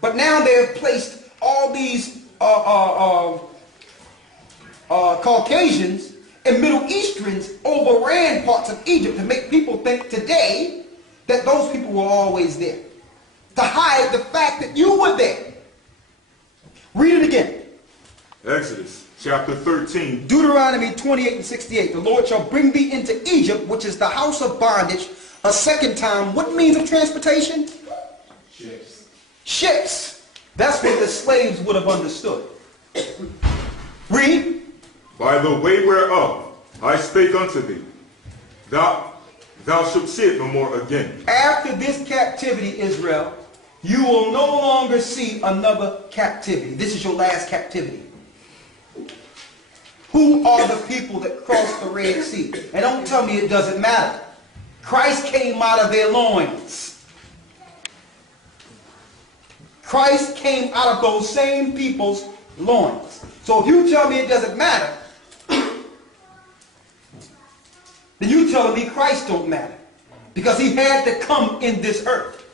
But now they have placed all these Caucasians and Middle Easterns overran parts of Egypt to make people think today that those people were always there, to hide the fact that you were there. Read it again. Exodus chapter 13. Deuteronomy 28 and 68. The Lord shall bring thee into Egypt, which is the house of bondage, a second time. What means of transportation? Ships. Ships. That's what the slaves would have understood. Read. By the way whereof I spake unto thee, thou shalt see it no more again. After this captivity, Israel, you will no longer see another captivity. This is your last captivity. Who are the people that crossed the Red Sea? And don't tell me it doesn't matter. Christ came out of their loins. Christ came out of those same people's loins. So if you tell me it doesn't matter, then you telling me Christ don't matter. Because he had to come in this earth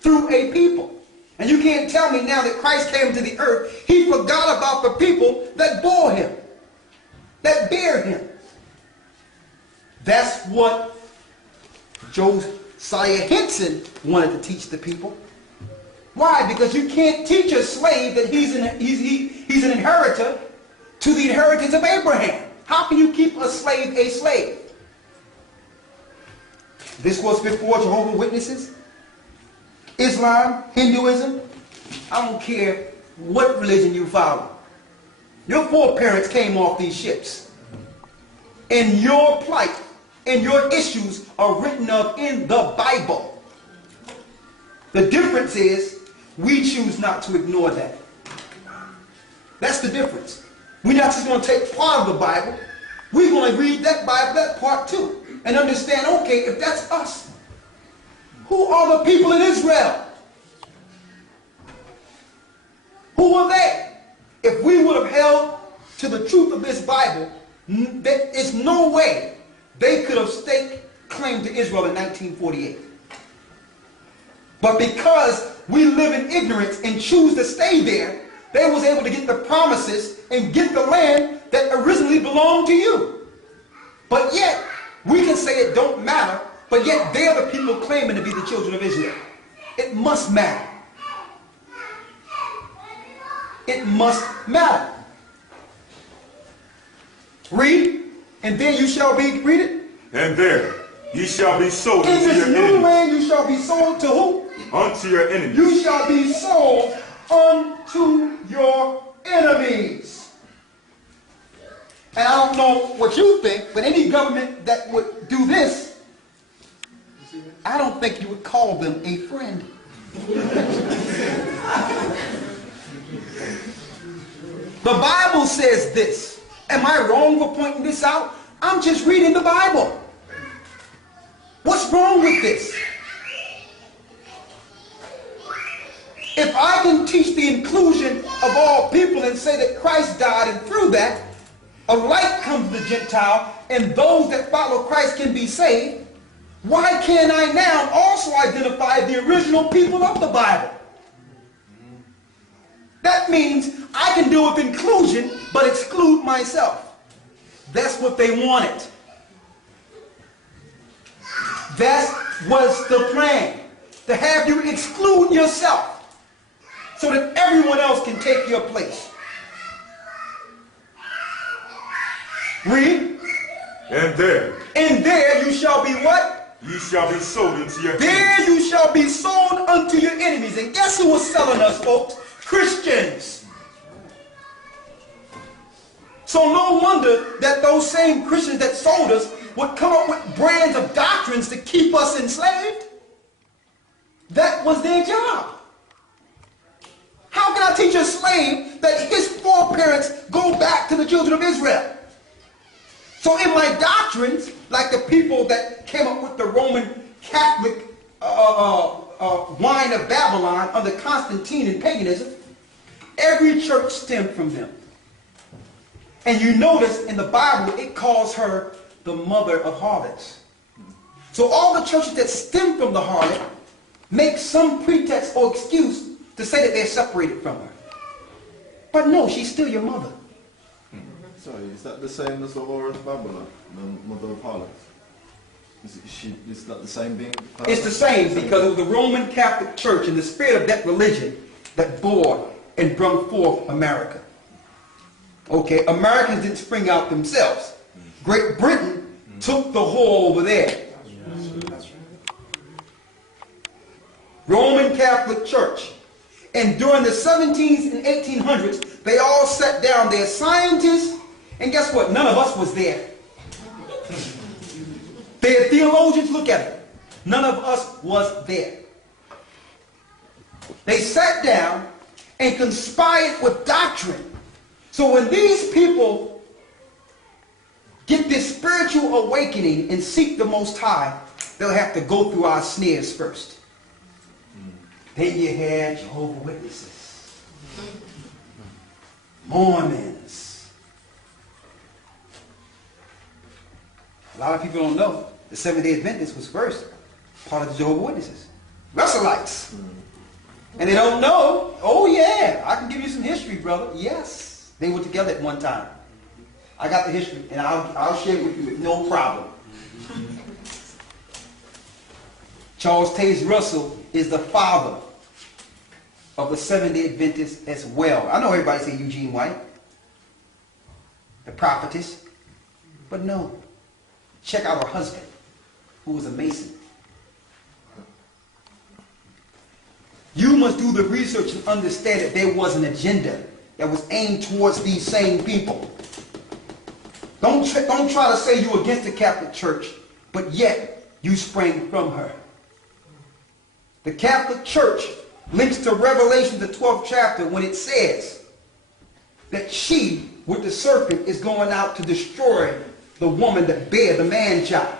through a people. And you can't tell me now that Christ came to the earth, he forgot about the people that bore him, that bear him. That's what Josiah Henson wanted to teach the people. Why? Because you can't teach a slave that he's an inheritor to the inheritance of Abraham. How can you keep a slave a slave? This was before Jehovah's Witnesses, Islam, Hinduism. I don't care what religion you follow. Your foreparents came off these ships. And your plight and your issues are written up in the Bible. The difference is we choose not to ignore that. That's the difference. We're not just going to take part of the Bible. We're going to read that Bible, that part too, and understand, okay, if that's us, who are the people in Israel? Who are they? If we would have held to the truth of this Bible, there is no way they could have staked claim to Israel in 1948. But because we live in ignorance and choose to stay there, they was able to get the promises and get the land that originally belonged to you. But yet, we can say it don't matter, but yet they're the people claiming to be the children of Israel. It must matter. It must matter. Read, and then you shall be, read it. And there ye shall be sold in unto this your new enemies. land you shall be sold to who? Unto your enemies. You shall be sold unto your enemies. And I don't know what you think, but any government that would do this, I don't think you would call them a friend. The Bible says this. Am I wrong for pointing this out? I'm just reading the Bible. What's wrong with this? If I can teach the inclusion of all people and say that Christ died, and through that a light comes to the Gentile and those that follow Christ can be saved, why can't I now also identify the original people of the Bible? That means I can do with inclusion but exclude myself. That's what they wanted. That was the plan, to have you exclude yourself so that everyone else can take your place. Read. And there. And there you shall be what? You shall be sold unto your enemies. There you shall be sold unto your enemies. And guess who was selling us, folks? Christians. So no wonder that those same Christians that sold us would come up with brands of doctrines to keep us enslaved. That was their job. How can I teach a slave that his foreparents go back to the children of Israel? So in my doctrines, like the people that came up with the Roman Catholic wine of Babylon under Constantine and paganism, every church stemmed from them. And you notice in the Bible, it calls her the mother of harlots. So all the churches that stem from the harlot make some pretext or excuse to say that they're separated from her. But no, she's still your mother. Sorry, is that the same as the Horus Babylon, the mother of harlots? Is that the same being? It's the same because it was the Roman Catholic Church and the spirit of that religion that bore and brought forth America. Okay, Americans didn't spring out themselves. Great Britain took the whole over there. Roman Catholic Church. And during the 1700s and 1800s, they all sat down there, scientists, and guess what? None of us was there. Their theologians, look at it. None of us was there. They sat down and conspired with doctrine. So when these people get this spiritual awakening and seek the Most High, they'll have to go through our snares first. Then you had Jehovah's Witnesses, Mormons. A lot of people don't know the Seventh-day Adventists was first part of the Jehovah's Witnesses. Russellites. And they don't know, oh yeah, I can give you some history, brother. Yes, they were together at one time. I got the history, and I'll share it with you with no problem. Charles Taze Russell is the father of the Seventh-day Adventists as well. I know everybody say Eugene White, the prophetess, but no. Check out her husband, who was a Mason. You must do the research and understand that there was an agenda that was aimed towards these same people. Don't try to say you're against the Catholic Church, but yet you sprang from her. The Catholic Church links to Revelation, the 12th chapter, when it says that she, with the serpent, is going out to destroy the woman that bare the man-child.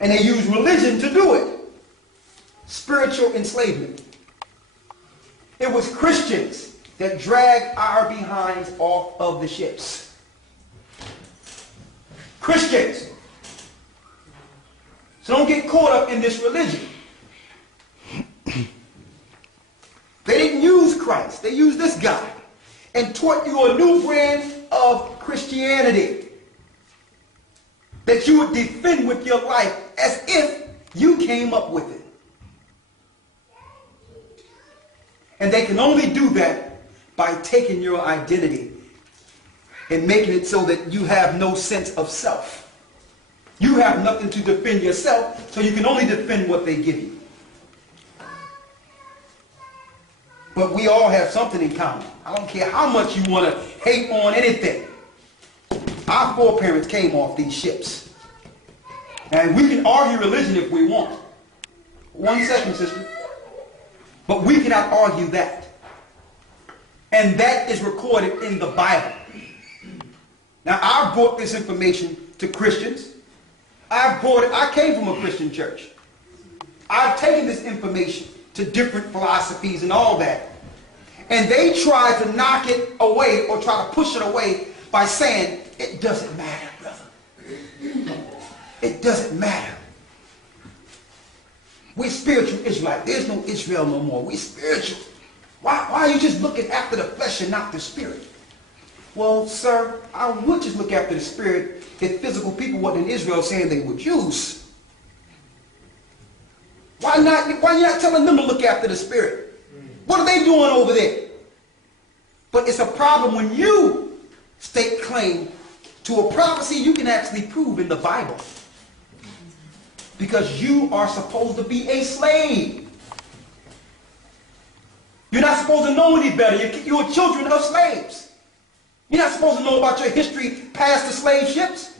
And they use religion to do it. Spiritual enslavement. It was Christians that dragged our behinds off of the ships. Christians. So don't get caught up in this religion. They didn't use Christ. They used this guy and taught you a new brand of Christianity that you would defend with your life as if you came up with it. And they can only do that by taking your identity and making it so that you have no sense of self. You have nothing to defend yourself, so you can only defend what they give you. But we all have something in common. I don't care how much you want to hate on anything. Our foreparents came off these ships. And we can argue religion if we want. 1 second, sister. But we cannot argue that. And that is recorded in the Bible. Now, I brought this information to Christians. I came from a Christian church. I've taken this information to different philosophies and all that. And they try to knock it away or try to push it away by saying, it doesn't matter, brother. It doesn't matter. We're spiritual Israelites. There's no Israel no more. We're spiritual. Why are you just looking after the flesh and not the spirit? Well, sir, I would just look after the spirit if physical people wasn't in Israel saying they were Jews. Why are you not telling them to look after the spirit? What are they doing over there? But it's a problem when you stake claim to a prophecy you can actually prove in the Bible. Because you are supposed to be a slave. You're not supposed to know any better. You're children of slaves. You're not supposed to know about your history past the slave ships.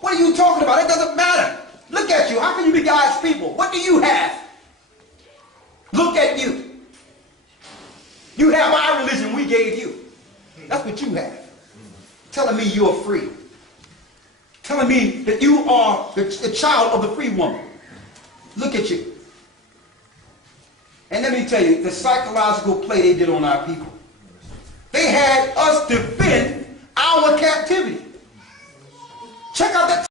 What are you talking about? It doesn't matter. Look at you. How can you be God's people? What do you have? Look at you. You have our religion we gave you. That's what you have. Telling me you're free. Telling me that you are the child of the free woman. Look at you. And let me tell you, the psychological play they did on our people. They had us defend our captivity. Check out that